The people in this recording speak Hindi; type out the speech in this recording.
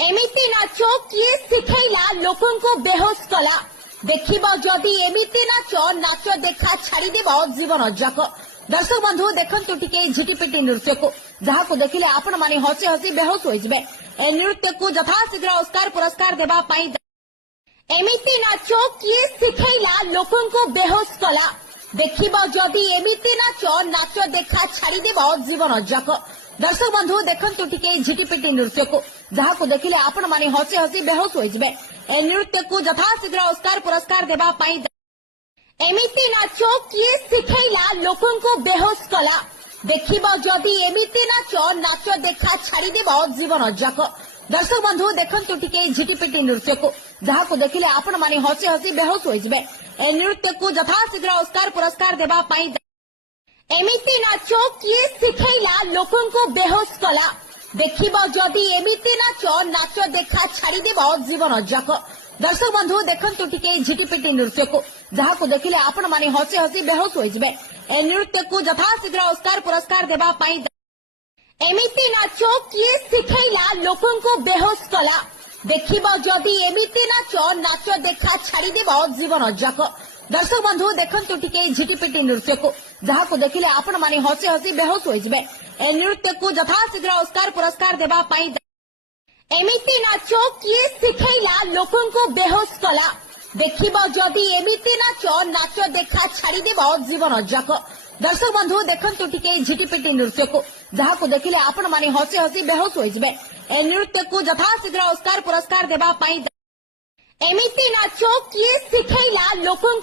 एमिति नाच किए शिखेला लोकों को बेहोश कला देखिब जदि एमिति नाच नाच देखा छाड़ीदेव जीवन जाक। दर्शक बंधु देखंतु टिके झिटिपिटी नृत्य को जहां देखिले आपण माने हसी हसी बेहोश हो जिवे। ए नृत्य को यथाशीघ्र ऑस्कार पुरस्कार देबा पाई एमिति नाच किए शिखेला लोकों को बेहोश कला देखिब जदि एमिति नाच नाच देखा छाड़ीदेव जीवन जाक। दर्शक बंधु देखंतु टिके झिटिपिटी नृत्य को जहां देखिले आपण माने हसी हसी बेहोश हो जिवे। ए नृत्य को यथाशीघ्र ऑस्कार पुरस्कार देबा पाई एमिति नाच किए शिखेला लोकों को बेहोश कला देखिब जदि एमिति नाच नाच देखा छाड़ीदेव जीवन जाक। दर्शक बंधु देखंतु टिके झिटिपिटी नृत्य को जहां देखिले आपण माने हसी हसी बेहोश हो जिवे। ए नृत्य को यथाशीघ्र ऑस्कार पुरस्कार देबा पाई एमिति नाच किए शिखेला लोकों को बेहोश कला देखिब जदि एमिति नाच नाच देखा छाड़ीदेव जीवन जाक। दर्शक बंधु देखंतु टिके झिटिपिटी नृत्य को जहां देखिले आपण माने हसी हसी बेहोश हो जिवे। ए नृत्य को यथाशीघ्र ऑस्कार पुरस्कार देबा पाई एमिति नाच किए शिखेला लोकों को बेहोश कला देखिब जदि एमिति नाच नाच देखा छाड़ीदेव जीवन जाक। दर्शक बंधु देखंतु टिके झिटिपिटी नृत्य को जहां देखिले आपण माने हसी हसी बेहोश हो जिवे। ए नृत्य को यथाशीघ्र ऑस्कार पुरस्कार देबा पाई एमिति नाच किए शिखेला लोकों को बेहोश कला देखिब जदि एमिति नाच नाच देखा छाड़ीदेव जीवन जाक। दर्शक बंधु देखंतु टिके झिटिपिटी नृत्य को जहां देखिले आपण माने हसी हसी बेहोश हो जिवे। ए नृत्य को यथाशीघ्र ऑस्कार पुरस्कार देबा पाई एमिति नाच किए शिखेला लोकों